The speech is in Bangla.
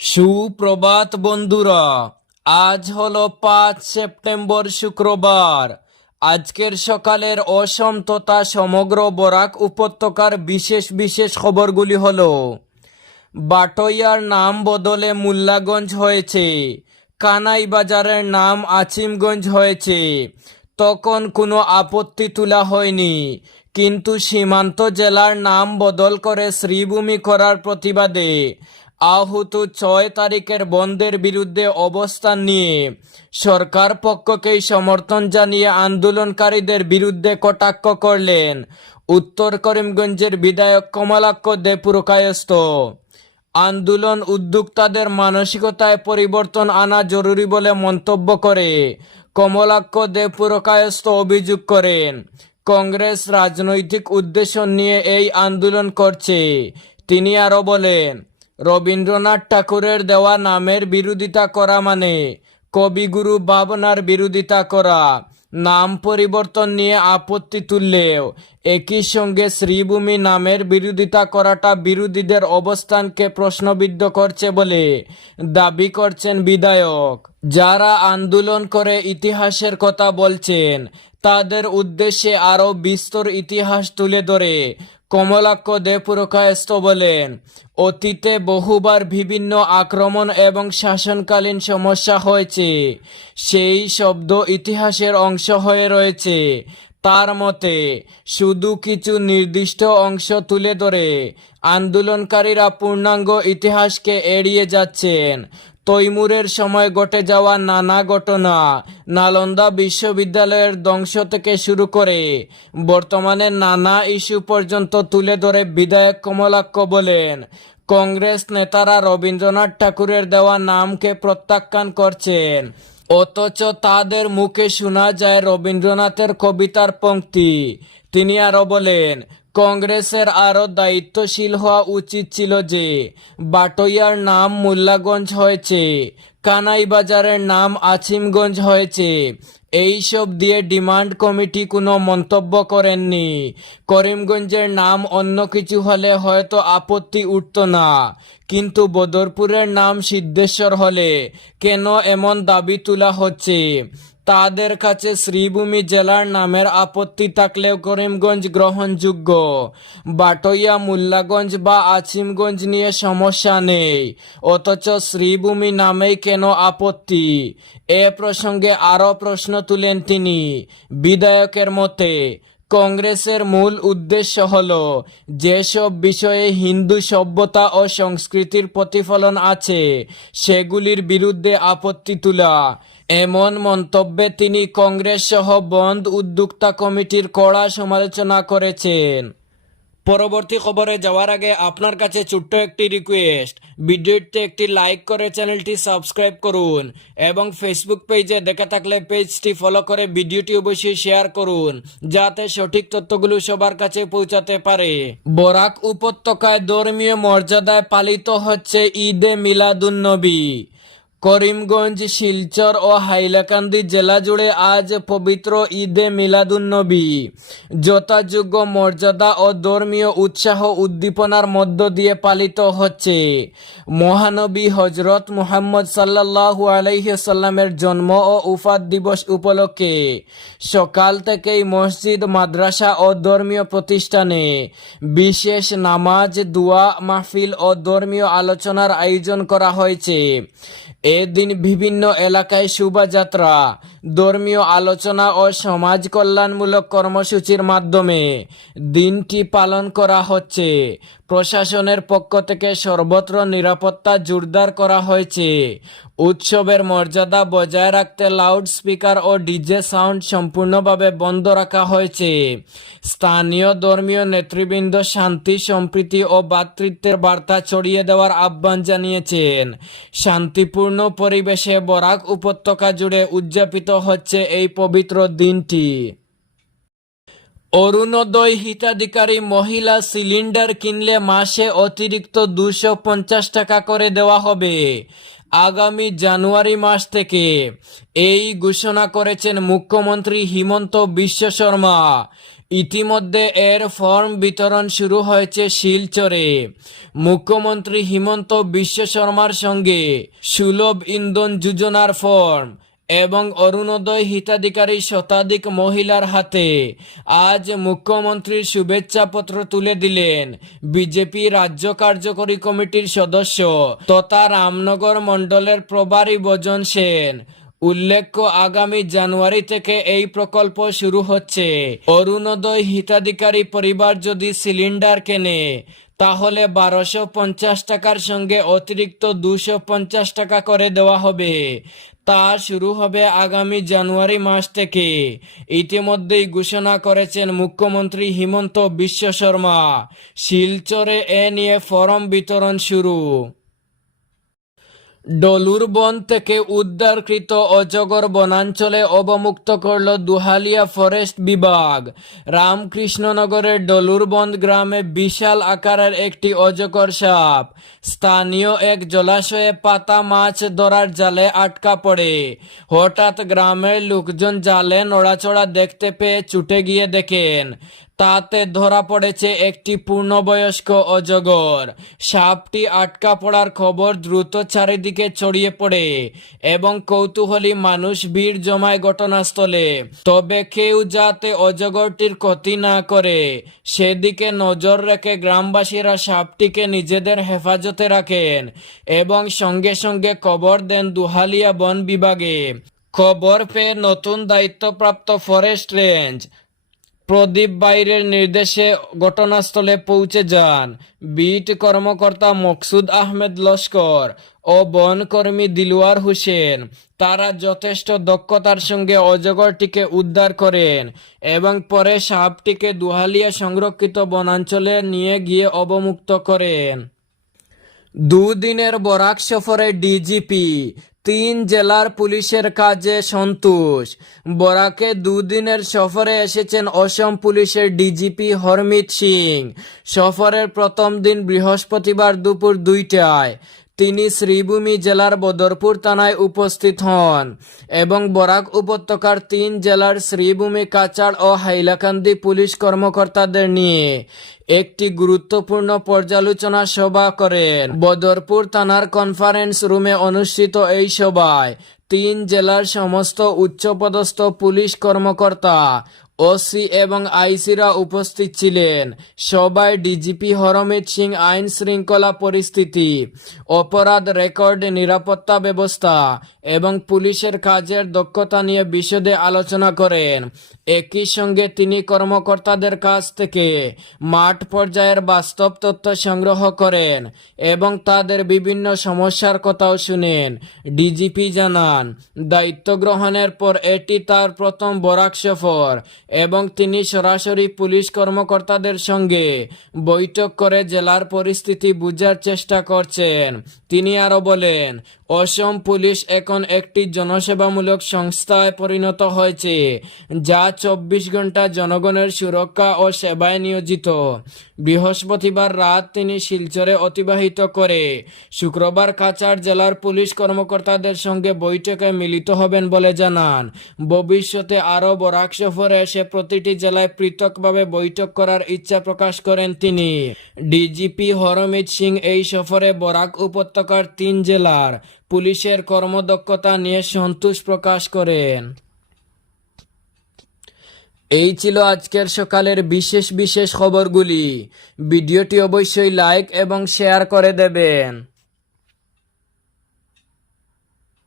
সুপ্রভাত বন্ধুরা, আজ হলো পাঁচ সেপ্টেম্বর শুক্রবার। আজকের সকালের অসম সমগ্র বরাক উপত্যকার বিশেষ বিশেষ খবরগুলি হল, বাটইয়ার নাম বদলে মুল্লাগঞ্জ হয়েছে কানাই বাজারের নাম আচিমগঞ্জ হয়েছে, তখন কোনো আপত্তি তোলা হয়নি, কিন্তু সীমান্ত জেলার নাম বদল করে শ্রীভূমি করার প্রতিবাদে আহত ছয় তারিখের বন্ধের বিরুদ্ধে অবস্থান নিয়ে সরকার পক্ষকেই সমর্থন জানিয়ে আন্দোলনকারীদের বিরুদ্ধে কটাক্ষ করলেন উত্তর করিমগঞ্জের বিধায়ক কমলাক্ষ দে পুরকায়স্থ আন্দোলন উদ্যোক্তাদের মানসিকতায় পরিবর্তন আনা জরুরি বলে মন্তব্য করে কমলাক্ষ দে পুরকায়স্থ অভিযোগ করেন। কংগ্রেস রাজনৈতিক উদ্দেশ্য নিয়ে এই আন্দোলন করছে, তিনি আরও বলেন রবীন্দ্রনাথ ঠাকুরের দেওয়া নামের বিরোধিতা করা মানে কবিগুরু ভাবনার বিরোধিতা করা। নাম পরিবর্তন নিয়ে আপত্তি তুললেও, একই সঙ্গে শ্রীভূমি নামের বিরোধিতা করাটা বিরোধীদের অবস্থানকে প্রশ্নবিদ্ধ করছে বলে দাবি করছেন বিধায়ক। যারা আন্দোলন করে ইতিহাসের কথা বলছেন, তাদের উদ্দেশ্যে আরও বিস্তর ইতিহাস তুলে ধরে। কমলাক্ষ দে পুরকায়স্থ বলেন, অতীতে বহুবার বিভিন্ন আক্রমণ এবং শাসনকালীন সমস্যা হয়েছে। সেই শব্দ ইতিহাসের অংশ হয়ে রয়েছে। তার মতে, শুধু কিছু নির্দিষ্ট অংশ তুলে ধরে আন্দোলনকারীরা পূর্ণাঙ্গ ইতিহাসকে এড়িয়ে যাচ্ছেন। তৈমুরের সময় ঘটে যাওয়া নানা ঘটনা নালন্দা বিশ্ববিদ্যালয়ের ধ্বংস থেকে শুরু করে বর্তমানে নানা ইস্যু পর্যন্ত তুলে ধরে বিধায়ক কমলাক্ষ বলেন, কংগ্রেস নেতারা রবীন্দ্রনাথ ঠাকুরের দেওয়া নামকে প্রত্যাখ্যান করছেন, অথচ তাদের মুখে শোনা যায় রবীন্দ্রনাথের কবিতার পংক্তি তিনি আরও বলেন, কংগ্রেসের আরও দায়িত্বশীল হওয়া উচিত ছিল যে বাটইয়ার নাম মোল্লাগঞ্জ হয়েছে কানাই বাজারের নাম আছিমগঞ্জ হয়েছে। এইসব দিয়ে ডিমান্ড কমিটি কোনো মন্তব্য করেননি। করিমগঞ্জের নাম অন্য কিছু হলে হয়তো আপত্তি উঠত না। কিন্তু বদরপুরের নাম সিদ্ধেশ্বর হলে কেন এমন দাবি তোলা হচ্ছে? তাদের কাছে শ্রীভূমি জেলার নামের আপত্তি থাকলেও করিমগঞ্জ গ্রহণযোগ্য। বাটইয়া, মুল্লাগঞ্জ বা আছিমগঞ্জ নিয়ে সমস্যা নেই। অথচ শ্রীভূমি নামেই কেন আপত্তি? এ প্রসঙ্গে আরও প্রশ্ন তুলেন তিনি। বিধায়কের মতে, কংগ্রেসের মূল উদ্দেশ্য হল, যেসব বিষয়ে হিন্দু সভ্যতা ও সংস্কৃতির প্রতিফলন আছে, সেগুলির বিরুদ্ধে আপত্তি তোলা। এমন মন্তব্যে তিনি কংগ্রেস সহ বন্ধ উদ্যোক্তা কমিটির কড়া সমালোচনা করেছেন। পরবর্তী খবরে যাওয়ার আগে আপনার কাছে ছোট্ট একটি রিকোয়েস্ট ভিডিওতে একটি লাইক করে চ্যানেলটি সাবস্ক্রাইব করুন এবং ফেসবুক পেজে দেখা থাকলে পেজটি ফলো করে ভিডিওটি অবশ্যই শেয়ার করুন, যাতে সঠিক তথ্যগুলো সবার কাছে পৌঁছাতে পারে। বরাক উপত্যকায় ধর্মীয় মর্যাদায় পালিত হচ্ছে ঈদে মিলাদুন্নবী করিমগঞ্জ, শিলচর ও হাইলাকান্দি জেলা জুড়ে আজ পবিত্র ঈদে মিলাদুন্নবী। যথাযোগ্য মর্যাদা ও ধর্মীয় উৎসাহ উদ্দীপনার মধ্য দিয়ে পালিত হচ্ছে। মহানবী হজরত মুহাম্মদ সাল্লাল্লাহু আলাইহি সাল্লামের জন্ম ও উফাত দিবস উপলক্ষে সকাল থেকেই মসজিদ, মাদ্রাসা ও ধর্মীয় প্রতিষ্ঠানে বিশেষ নামাজ, দোয়া, মাহফিল ও ধর্মীয় আলোচনার আয়োজন করা হয়েছে। এদিন বিভিন্ন এলাকায় শোভাযাত্রা। ধর্মীয় আলোচনা ও সমাজ কল্যাণমূলক কর্মসূচির মাধ্যমে দিনটি পালন করা হচ্ছে। প্রশাসনের পক্ষ থেকে সর্বত্র নিরাপত্তা জোরদার করা হয়েছে। উৎসবের মর্যাদা বজায় রাখতে লাউড স্পিকার ও ডিজে সাউন্ড সম্পূর্ণভাবে বন্ধ রাখা হয়েছে। স্থানীয় ধর্মীয় নেতৃবৃন্দ শান্তি, সম্প্রীতি ও ভ্রাতৃত্বের বার্তা ছড়িয়ে দেওয়ার আহ্বান জানিয়েছেন। শান্তিপূর্ণ পরিবেশে বরাক উপত্যকা জুড়ে উদযাপিত হচ্ছে এই পবিত্র দিনটি। অরুণোদয় হিতাধিকারী মহিলা সিলিন্ডার কিনলে মাসে অতিরিক্ত দুশো পঞ্চাশ টাকা করে দেওয়া হবে। আগামী জানুয়ারি মাস থেকে এই ঘোষণা করেছেন মুখ্যমন্ত্রী হিমন্ত বিশ্ব শর্মা। ইতিমধ্যে এর ফর্ম বিতরণ শুরু হয়েছে শিলচরে। মুখ্যমন্ত্রী হিমন্ত বিশ্ব শর্মার সঙ্গে সুলভ ইন্ধন যোজনার ফর্ম। এবং অরুণোদয় হিতাধিকারী শতাধিক মহিলার হাতে আজ মুখ্যমন্ত্রীর শুভেচ্ছাপত্র তুলে দিলেন বিজেপি রাজ্য কার্যকরী কমিটির সদস্য তথা রামনগর মণ্ডলের প্রবারী বজন সেন। উল্লেখ্য, আগামী জানুয়ারি থেকে এই প্রকল্প শুরু হচ্ছে। অরুণোদয় হিতাধিকারী পরিবার যদি সিলিন্ডার কেনে, তাহলে বারোশো পঞ্চাশ টাকার সঙ্গে অতিরিক্ত দুশো পঞ্চাশ টাকা করে দেওয়া হবে। তা শুরু হবে আগামী জানুয়ারি মাস থেকে। ইতিমধ্যেই ঘোষণা করেছেন মুখ্যমন্ত্রী হিমন্ত বিশ্ব শর্মা। শিলচরে এ নিয়ে ফরম বিতরণ শুরু। ডলুর বন থেকে উদ্ধারকৃত অজগর বনাঞ্চলে অবমুক্ত করল দুহালিয়া ফরেস্ট বিভাগ। রামকৃষ্ণনগরের ডলুরবন্দ গ্রামে বিশাল আকারের একটি অজগর সাপ। স্থানীয় এক জলাশয়ে পাতা মাছ ধরার জালে আটকা পড়ে। হঠাৎ গ্রামের লোকজন জালে নড়াচড়া দেখতে পেয়ে ছুটে গিয়ে দেখেন তাতে ধরা পড়েছে একটি পূর্ণবয়স্ক অজগর। সাপটি আটকা পড়ার খবর দ্রুত চারিদিকে ছড়িয়ে পড়ে এবং কৌতূহলী মানুষ ভিড় জমায় ঘটনাস্থলে। তবে কেউ যাতে অজগরটির ক্ষতি না করে, সেদিকে নজর রেখে গ্রামবাসীরা সাপটিকে নিজেদের হেফাজতে রাখেন এবং সঙ্গে সঙ্গে খবর দেন দুহালিয়া বন বিভাগে। খবর পেয়ে নতুন দায়িত্বপ্রাপ্ত ফরেস্ট রেঞ্জ প্রদীপ বাইরের নির্দেশে ঘটনাস্থলে পৌঁছে যান। বিট কর্মকর্তা মকসুদ আহমেদ লস্কর ও বনকর্মী দিলওয়ার হোসেন। তারা যথেষ্ট দক্ষতার সঙ্গে অজগরটিকে উদ্ধার করেন এবং পরে সাপটিকে দুহালিয়া সংরক্ষিত বনাঞ্চলে নিয়ে গিয়ে অবমুক্ত করেন। দুদিনের বরাক সফরে ডিজিপি তিন জেলার পুলিশের কাজে সন্তোষ। বরাকে দুদিনের সফরে এসেছেন অসম পুলিশের ডিজিপি হরমিত সিং। সফরের প্রথম দিন বৃহস্পতিবার দুপুর দুইটায়। তিনি শ্রীভূমি জেলার বদরপুর থানায় উপস্থিত হন এবং বরাক উপত্যকার তিন জেলার শ্রীভূমি কাচাড় ও হাইলাকান্দি পুলিশ কর্মকর্তাদের নিয়ে একটি গুরুত্বপূর্ণ পর্যালোচনা সভা করেন। বদরপুর থানার কনফারেন্স রুমে অনুষ্ঠিত এই সভায় তিন জেলার সমস্ত উচ্চপদস্থ পুলিশ কর্মকর্তা ওসি এবং আইসিরা উপস্থিত ছিলেন। সবাই ডিজিপি হরমিত সিং আইন শৃঙ্খলা পরিস্থিতি, অপরাধ রেকর্ড নিরাপত্তা ব্যবস্থা এবং পুলিশের কাজের দক্ষতা নিয়ে বিশদে আলোচনা করেন। একই সঙ্গে তিনি কর্মকর্তাদের কাছ থেকে মাঠ পর্যায়ের বাস্তব তথ্য সংগ্রহ করেন এবং তাদের বিভিন্ন সমস্যার কথাও শুনেন। ডিজিপি জানান, দায়িত্ব গ্রহণের পর এটি তার প্রথম বরাক সফর এবং তিনি সরাসরি পুলিশ কর্মকর্তাদের সঙ্গে বৈঠক করে জেলার পরিস্থিতি বুঝার চেষ্টা করছেন। তিনি আরও বলেন, অসম পুলিশ এখন একটি জনসেবামূলক সংস্থায় পরিণত হয়েছে, যা চব্বিশ ঘণ্টা জনগণের সুরক্ষা ও সেবায় নিয়োজিত। বৃহস্পতিবার রাত তিনি শিলচরে অতিবাহিত করে শুক্রবার কাছাড় জেলার পুলিশ কর্মকর্তাদের সঙ্গে বৈঠকে মিলিত হবেন বলে জানান। ভবিষ্যতে আরও বরাক সফরে এসে প্রতিটি জেলায় পৃথকভাবে বৈঠক করার ইচ্ছা প্রকাশ করেন তিনি। ডিজিপি হরমিত সিং এই সফরে বরাক উপত্যকার তিন জেলার পুলিশের কর্মদক্ষতা নিয়ে সন্তোষ প্রকাশ করেন। এই ছিল আজকের সকালের বিশেষ বিশেষ খবরগুলি। ভিডিওটি অবশ্যই লাইক এবং শেয়ার করে দেবেন।